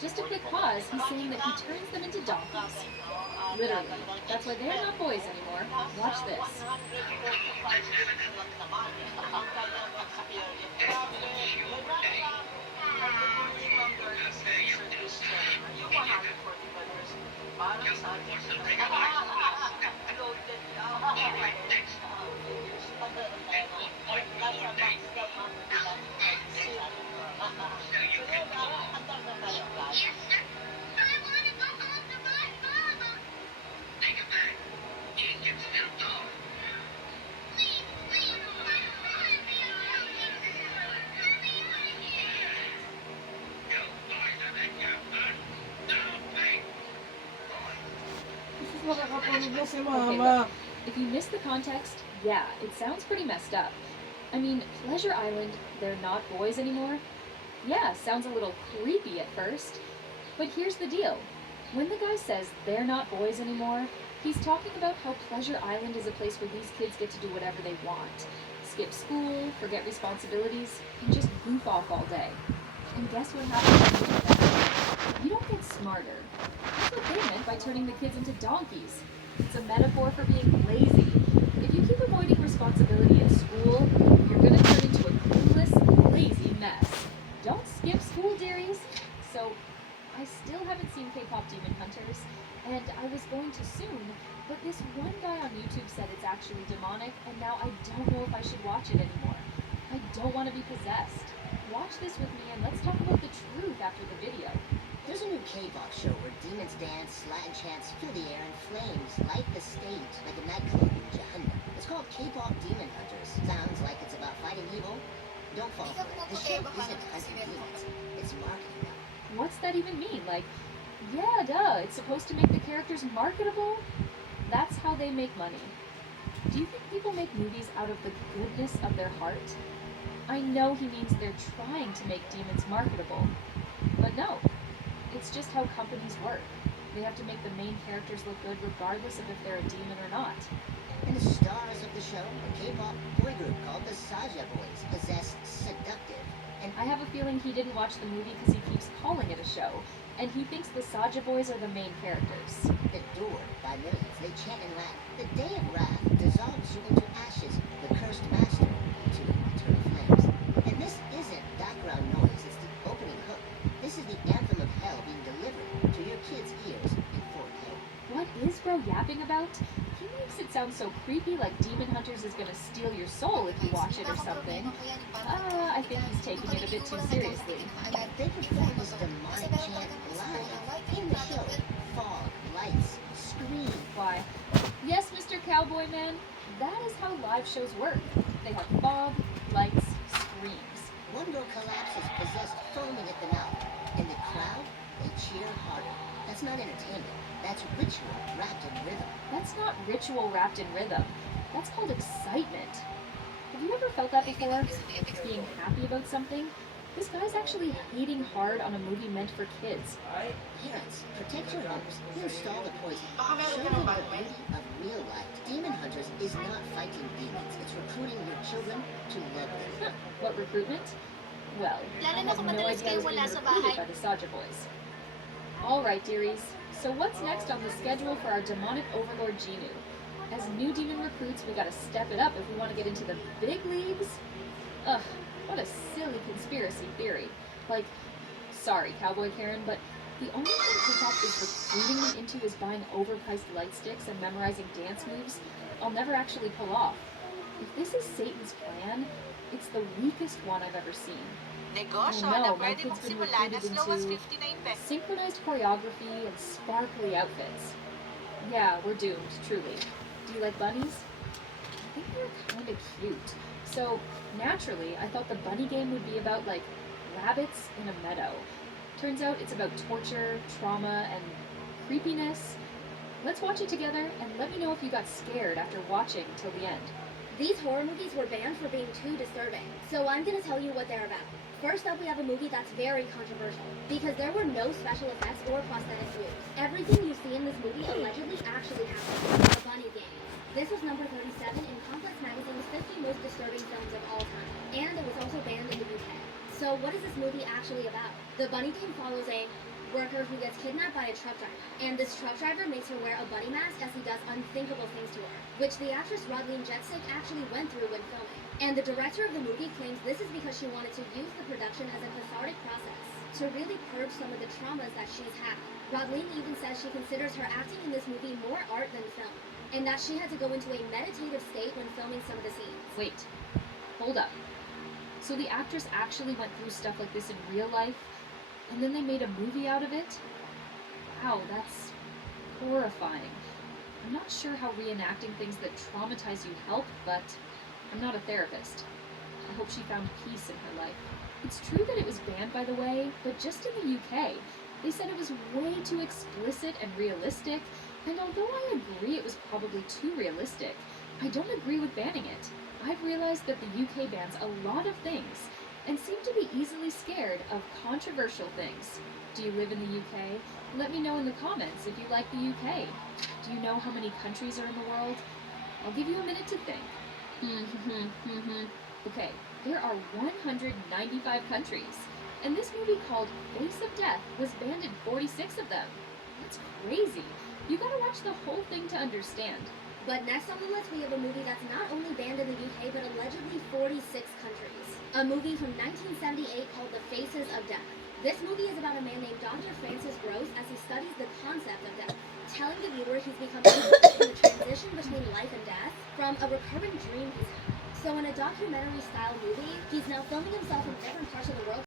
Just a quick pause, he's saying that he turns them into donkeys. Literally. That's why they're not boys anymore. Watch this. Okay, look. If you miss the context, yeah, it sounds pretty messed up. I mean, Pleasure Island, they're not boys anymore? Yeah, sounds a little creepy at first. But here's the deal. When the guy says they're not boys anymore, he's talking about how Pleasure Island is a place where these kids get to do whatever they want. Skip school, forget responsibilities, and just goof off all day. And guess what happens when you do that? You don't get smarter. That's what they meant by turning the kids into donkeys. It's a metaphor for being lazy. If you keep avoiding responsibility in school, you're going to turn into a clueless, lazy mess. Don't skip school, dearies. So, I still haven't seen K-pop Demon Hunters, and I was going to soon, but this one guy on YouTube said it's actually demonic, and now I don't know if I should watch it anymore. I don't want to be possessed. Watch this with me, and let's talk about the truth after the video. There's a new K-pop show where demons dance, Latin chants fill the air, and flames light the stage like a nightclub in Jahannam. It's called K-pop Demon Hunters. Sounds like it's about fighting evil. Don't fall for it. The show isn't hunting demons. It's marketing them. What's that even mean? Like, yeah, duh, it's supposed to make the characters marketable? That's how they make money. Do you think people make movies out of the goodness of their heart? I know he means they're trying to make demons marketable, but no. It's just how companies work. They have to make the main characters look good regardless of if they're a demon or not. And the stars of the show, a K-pop boy group called the Saja Boys, possessed seductive. And I have a feeling he didn't watch the movie because he keeps calling it a show, and he thinks the Saja Boys are the main characters. Adored by millions, they chant in Latin. The day of wrath dissolves you into ashes, the cursed master into eternal flames. And this isn't background noise, it's the opening hook. This is the anthem of hell being delivered to your kids' ears in 4K. What is bro yapping about? He makes it sound so creepy, like Demon Hunters is gonna steal your soul if you watch it or something. I think he's taking it a bit too seriously. They perform this demonic chant live in the show. Fog, lights, scream. Why? Yes, Mr. Cowboy Man, that is how live shows work. They have fog, lights, screams. One girl collapses, possessed, foaming at the mouth. And the crowd, they cheer harder. That's not entertainment. That's ritual wrapped in rhythm. That's not ritual wrapped in rhythm. That's called excitement. Have you ever felt that before? Being happy about something? This guy's actually hating hard on a movie meant for kids. Parents, protect your homes. Install the poison. Show them the beauty of real life. Demon Hunters is not fighting demons. It's recruiting your children to love them. Huh. What recruitment? Well, I have no idea I was being recruited by the Saja Boys. Alright, dearies. So what's next on the schedule for our demonic overlord Genu? As new demon recruits, we gotta step it up if we want to get into the big leagues. Ugh, what a silly conspiracy theory. Like, sorry, Cowboy Karen, but the only thing K-pop is recruiting me into is buying overpriced light sticks and memorizing dance moves I'll never actually pull off. If this is Satan's plan, it's the weakest one I've ever seen. Negosyo I na know, my pwede kids mong been simulan recruited as low as into 59 pesos. synchronized choreography and sparkly outfits. Yeah, we're doomed, truly. Do you like bunnies? I think they're kind of cute. So, naturally, I thought the bunny game would be about, like, rabbits in a meadow. Turns out it's about torture, trauma, and creepiness. Let's watch it together, and let me know if you got scared after watching till the end. These horror movies were banned for being too disturbing, so I'm gonna tell you what they're about. First up, we have a movie that's very controversial, because there were no special effects or prosthetics used. Everything you see in this movie allegedly actually happened. The Bunny Game. This was number 37 in Complex Magazine's 50 most disturbing films of all time. it was also banned in the UK. So what is this movie actually about? The bunny game follows a worker who gets kidnapped by a truck driver, and this truck driver makes her wear a bunny mask as he does unthinkable things to her, which the actress Rodleen Jetstick actually went through when filming. And the director of the movie claims this is because she wanted to use the production as a cathartic process to really purge some of the traumas that she's had. Rodleen even says she considers her acting in this movie more art than film, and that she had to go into a meditative state when filming some of the scenes. Wait, hold up. So the actress actually went through stuff like this in real life, and then they made a movie out of it? Wow, that's horrifying. I'm not sure how reenacting things that traumatize you help, but I'm not a therapist. I hope she found peace in her life. It's true that it was banned, by the way, but just in the UK. They said it was way too explicit and realistic, and although I agree it was probably too realistic, I don't agree with banning it. I've realized that the UK bans a lot of things, and seem to be easily scared of controversial things. Do you live in the UK? Let me know in the comments if you like the UK. Do you know how many countries are in the world? I'll give you a minute to think. Okay, there are 195 countries, and this movie called Face of Death was banned in 46 of them. That's crazy. You gotta watch the whole thing to understand. But next on the list, we have a movie that's not only banned in the UK, but allegedly 46 countries. A movie from 1978 called The Faces of Death. This movie is about a man named Dr. Francis Gross as he studies the concept of death, telling the viewer he's become interested in the transition between life and death from a recurring dream he's had. So in a documentary-style movie, he's now filming himself in different parts of the world